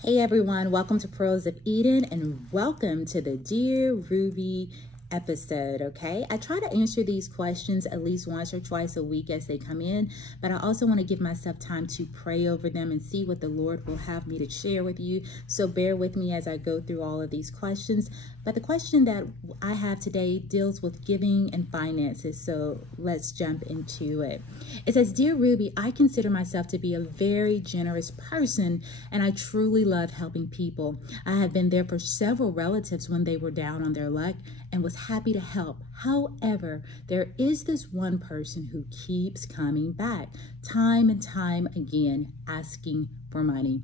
Hey everyone, welcome to Pearls of Eden and welcome to the Dear Ruby episode, okay? I try to answer these questions at least once or twice a week as they come in, but I also want to give myself time to pray over them and see what the Lord will have me to share with you. So bear with me as I go through all of these questions. But the question that I have today deals with giving and finances, so let's jump into it. It says, Dear Ruby, I consider myself to be a very generous person and I truly love helping people. I have been there for several relatives when they were down on their luck and was happy to help. However, there is this one person who keeps coming back time and time again, asking for money.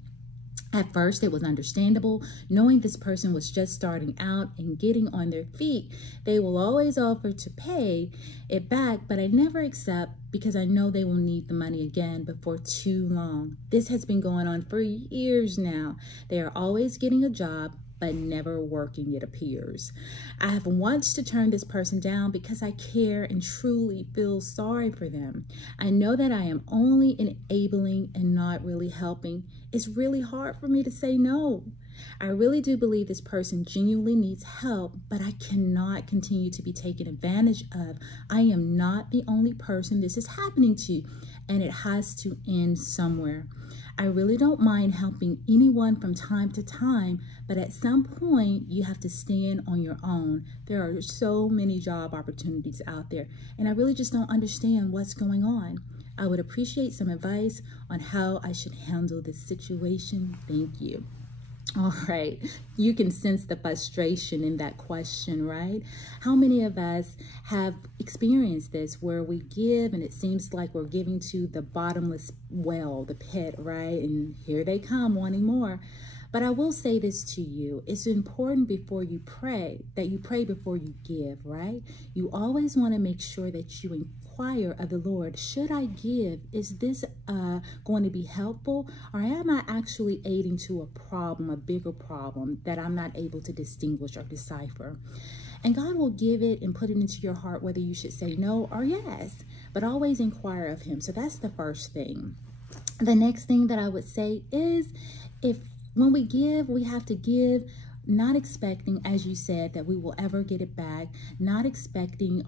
At first, it was understandable, knowing this person was just starting out and getting on their feet. They will always offer to pay it back, but I never accept because I know they will need the money again before too long. This has been going on for years now. They are always getting a job, but never working, it appears. I have wants to turn this person down because I care and truly feel sorry for them. I know that I am only enabling and not really helping. It's really hard for me to say no. I really do believe this person genuinely needs help, but I cannot continue to be taken advantage of. I am not the only person this is happening to, and it has to end somewhere. I really don't mind helping anyone from time to time, but at some point you have to stand on your own. There are so many job opportunities out there, and I really just don't understand what's going on. I would appreciate some advice on how I should handle this situation. Thank you. All right, you can sense the frustration in that question, right? How many of us have experienced this where we give and it seems like we're giving to the bottomless well, the pit, right? And here they come wanting more. But I will say this to you, it's important before you pray, that you pray before you give, right? You always want to make sure that you inquire of the Lord, should I give? Is this going to be helpful? Or am I actually aiding to a problem, a bigger problem that I'm not able to distinguish or decipher? And God will give it and put it into your heart whether you should say no or yes, but always inquire of him. So that's the first thing. The next thing that I would say is when we give, we have to give not expecting, as you said, that we will ever get it back, not expecting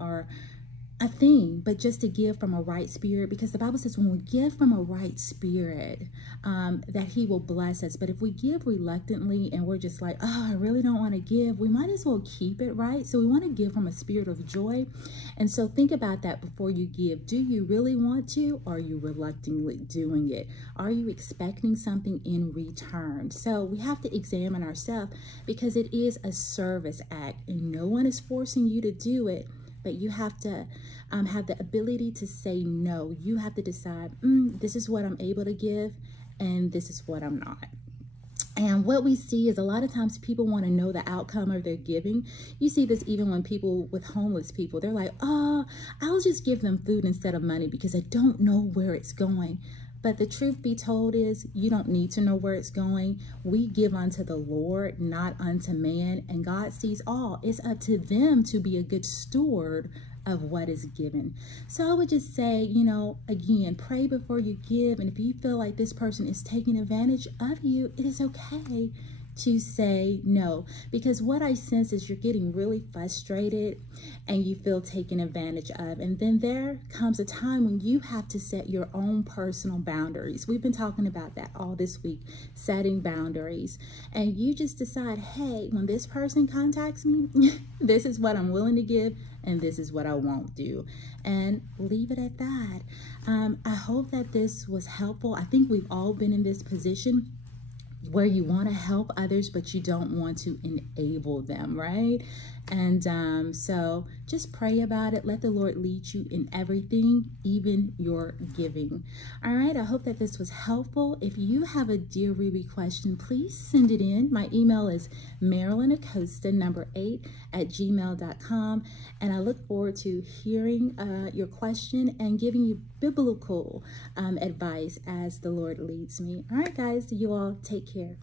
a thing, but just to give from a right spirit, because the Bible says when we give from a right spirit, that he will bless us. But if we give reluctantly and we're just like, oh, I really don't want to give, we might as well keep it, right? So we want to give from a spirit of joy. And so think about that before you give. Do you really want to, or are you reluctantly doing it? Are you expecting something in return? So we have to examine ourselves, because it is a service act and no one is forcing you to do it. But you have to have the ability to say no. You have to decide, this is what I'm able to give and this is what I'm not. And what we see is a lot of times people want to know the outcome of their giving. You see this even when people with homeless people, they're like, oh, I'll just give them food instead of money because I don't know where it's going. But the truth be told is you don't need to know where it's going. We give unto the Lord, not unto man, and God sees all. It's up to them to be a good steward of what is given. So I would just say, again, pray before you give. And if you feel like this person is taking advantage of you, it is okay to say no, because what I sense is you're getting really frustrated and you feel taken advantage of. And then there comes a time when you have to set your own personal boundaries. We've been talking about that all this week, setting boundaries. And you just decide, hey, when this person contacts me, this is what I'm willing to give and this is what I won't do, and leave it at that. I hope that this was helpful. I think we've all been in this position where you want to help others, but you don't want to enable them, right? And so just pray about it. Let the Lord lead you in everything, even your giving. All right, I hope that this was helpful. If you have a Dear Ruby question, please send it in. My email is marylandacosta8@gmail.com, and I look forward to hearing your question and giving you biblical advice as the Lord leads me. All right, guys, you all take care.